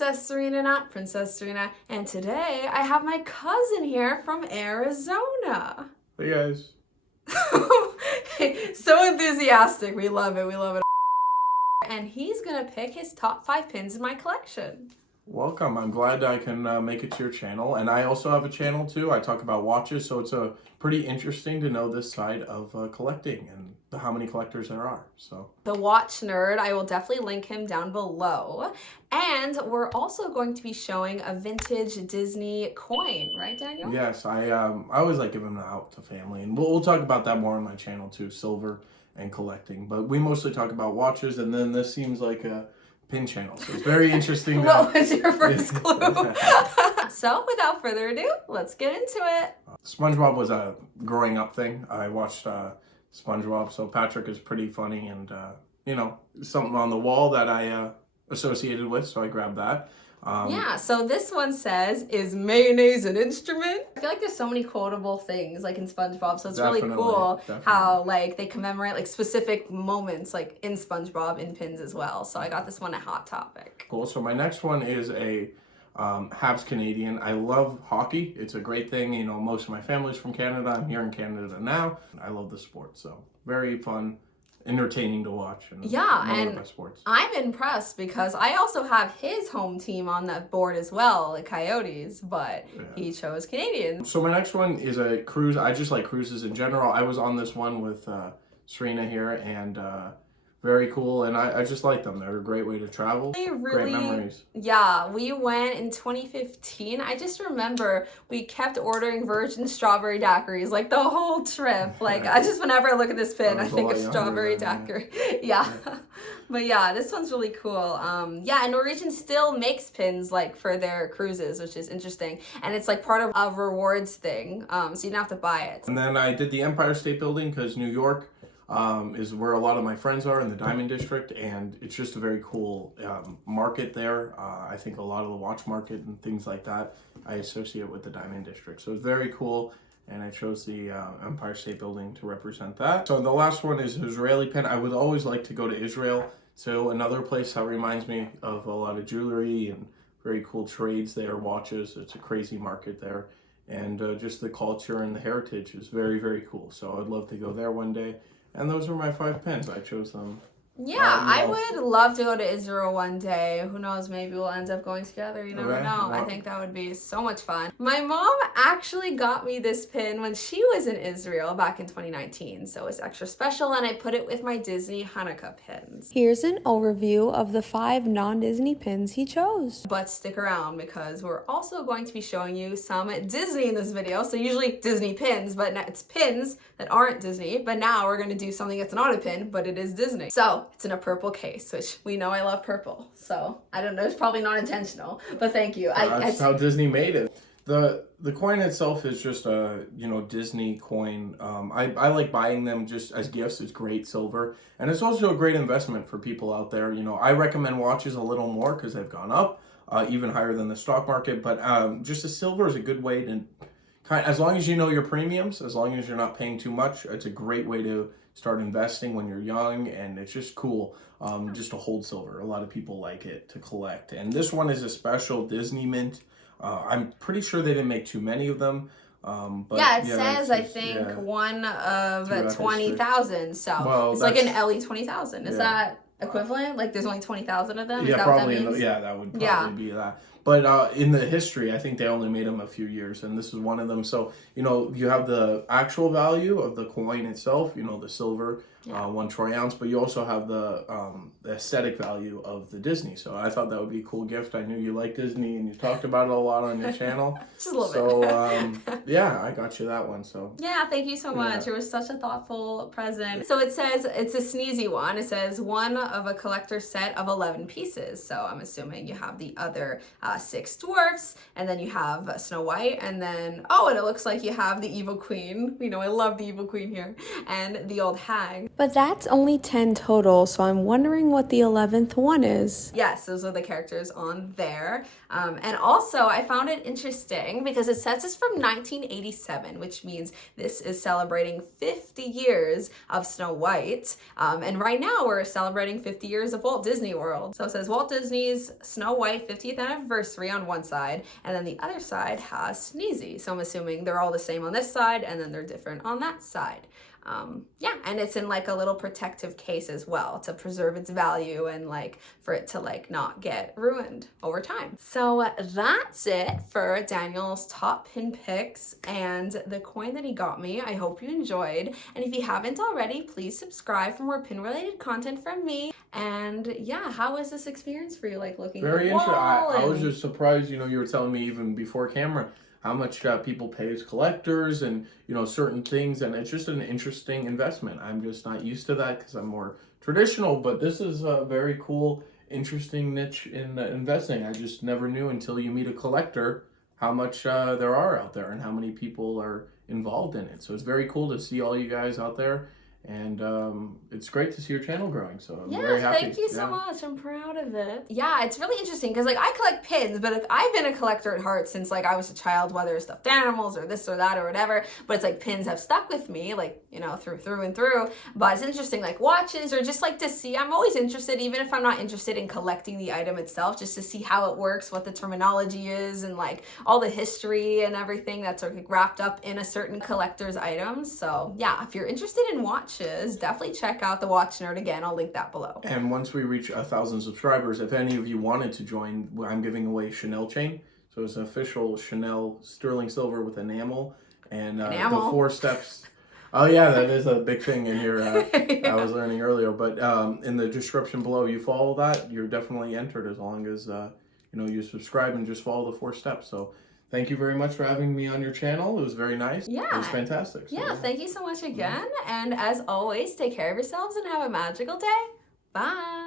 Princess Serena, not Princess Serena, and today I have my cousin here from Arizona. Hey guys. So enthusiastic. We love it. We love it. And he's gonna pick his top 5 pins in my collection. Welcome. I'm glad I can make it to your channel. And I also have a channel too. I talk about watches, so it's pretty interesting to know this side of collecting and how many collectors there are. So The Watch Nerd, I will definitely link him down below. And we're also going to be showing a vintage Disney coin, right, Daniel? yes, I always like giving them out to family, and we'll talk about that more on my channel too, silver and collecting. But we mostly talk about watches, and then this seems like a pin channel, so it's very interesting. What was your first clue? So without further ado, let's get into it. SpongeBob was a growing up thing. I watched SpongeBob, so Patrick is pretty funny, and you know, something on the wall that I associated with, so I grabbed that. Yeah, so this one says, is mayonnaise an instrument? I feel like there's so many quotable things like in SpongeBob, so it's really cool how like they commemorate like specific moments like in SpongeBob in pins as well. So I got this one at Hot Topic. Cool. So my next one is a Habs Canadian. I love hockey. It's a great thing. You know, most of my family's from Canada. I'm here in Canada now. I love the sport, so very fun, entertaining to watch. And yeah, and sports. I'm impressed because I also have his home team on that board as well, the Coyotes, but he chose Canadians. So my next one is a cruise. I just like cruises in general. I was on this one with Serena here, and very cool, and I just like them. They're a great way to travel. Great memories. Yeah, we went in 2015. I just remember we kept ordering virgin strawberry daiquiris like the whole trip. Like I just, whenever I look at this pin, I think of strawberry daiquiri. Yeah. But yeah, this one's really cool. Yeah, and Norwegian still makes pins like for their cruises, which is interesting. And it's like part of a rewards thing, so you don't have to buy it. And then I did the Empire State Building because New York is where a lot of my friends are in the Diamond District, and it's just a very cool market there. I think a lot of the watch market and things like that I associate with the Diamond District. So it's very cool, and I chose the Empire State Building to represent that. So the last one is Israeli pin. I would always like to go to Israel. So another place that reminds me of a lot of jewelry and very cool trades there, watches. It's a crazy market there. And just the culture and the heritage is very, very cool. So I'd love to go there one day. And those are my 5 pins. I chose them. Yeah, I would love to go to Israel one day. Who knows, maybe we'll end up going together. You never know. Well, I think that would be so much fun. My mom actually got me this pin when she was in Israel back in 2019. So it's extra special, and I put it with my Disney Hanukkah pins. Here's an overview of the 5 non-Disney pins he chose. But stick around because we're also going to be showing you some Disney in this video. So usually Disney pins, but it's pins that aren't Disney. But now we're going to do something that's not a pin, but it is Disney. So it's in a purple case, which we know I love purple. So I don't know, it's probably not intentional, but thank you. That's how Disney made it. The coin itself is just a, you know, Disney coin. I like buying them just as gifts. It's great silver, and it's also a great investment for people out there. You know, I recommend watches a little more because they've gone up even higher than the stock market, but just a silver is a good way to as long as you know your premiums, as long as you're not paying too much, it's a great way to start investing when you're young, and it's just cool just to hold silver. A lot of people like it to collect, and this one is a special Disney mint. I'm pretty sure they didn't make too many of them. But yeah, it says, I think, one of 20,000, so it's like an LE 20,000. Is that equivalent? Like there's only 20,000 of them? Yeah, is that probably. What that means? That would probably be that. But in the history, I think they only made them a few years, and this is one of them. So, you know, you have the actual value of the coin itself, you know, the silver, 1 troy ounce, but you also have the aesthetic value of the Disney. So I thought that would be a cool gift. I knew you like Disney, and you talked about it a lot on your channel. Just a little bit. Yeah, I got you that one. So yeah, thank you so much. It was such a thoughtful present. So it says, it's a sneezy one. It says one of a collector's set of 11 pieces. So I'm assuming you have the other 6 dwarfs, and then you have Snow White, and then, and it looks like you have the Evil Queen. You know, I love the Evil Queen here, and the Old Hag. But that's only 10 total, so I'm wondering what the 11th one is. Yes, those are the characters on there. And also, I found it interesting because it says it's from 1987, which means this is celebrating 50 years of Snow White. And right now, we're celebrating 50 years of Walt Disney World. So it says Walt Disney's Snow White 50th anniversary on one side, and then the other side has Sneezy. So I'm assuming they're all the same on this side, and then they're different on that side. Yeah, and it's in like a little protective case as well to preserve its value and like for it to like not get ruined over time. So that's it for Daniel's top pin picks and the coin that he got me. I hope you enjoyed. And if you haven't already, please subscribe for more pin related content from me. And yeah, how was this experience for you? Like looking at the wall? I was just surprised, you were telling me even before camera how much people pay as collectors and, certain things. And it's just an interesting investment. I'm just not used to that because I'm more traditional, but this is a very cool, interesting niche in investing. I just never knew until you meet a collector how much there are out there and how many people are involved in it. So it's very cool to see all you guys out there. And it's great to see your channel growing, so I'm very happy. Thank you so much. I'm proud of it. Yeah, it's really interesting because like I collect pins, but I've been a collector at heart since like I was a child, whether it's stuffed animals or this or that or whatever. But it's like pins have stuck with me, like through and through. But it's interesting, like watches or just like to see. I'm always interested, even if I'm not interested in collecting the item itself, just to see how it works, what the terminology is, and like all the history and everything that's like wrapped up in a certain collector's items. So yeah, if you're interested in watches, definitely check out the Watch Nerd again. I'll link that below. And once we reach 1,000 subscribers, if any of you wanted to join, I'm giving away Chanel chain. So it's an official Chanel sterling silver with enamel and the 4 steps. Oh yeah, that is a big thing in here. I was learning earlier, but in the description below, you follow that, you're definitely entered as long as you subscribe and just follow the 4 steps. So thank you very much for having me on your channel. It was very nice. Yeah. It was fantastic. So, yeah, thank you so much again. And as always, take care of yourselves and have a magical day. Bye.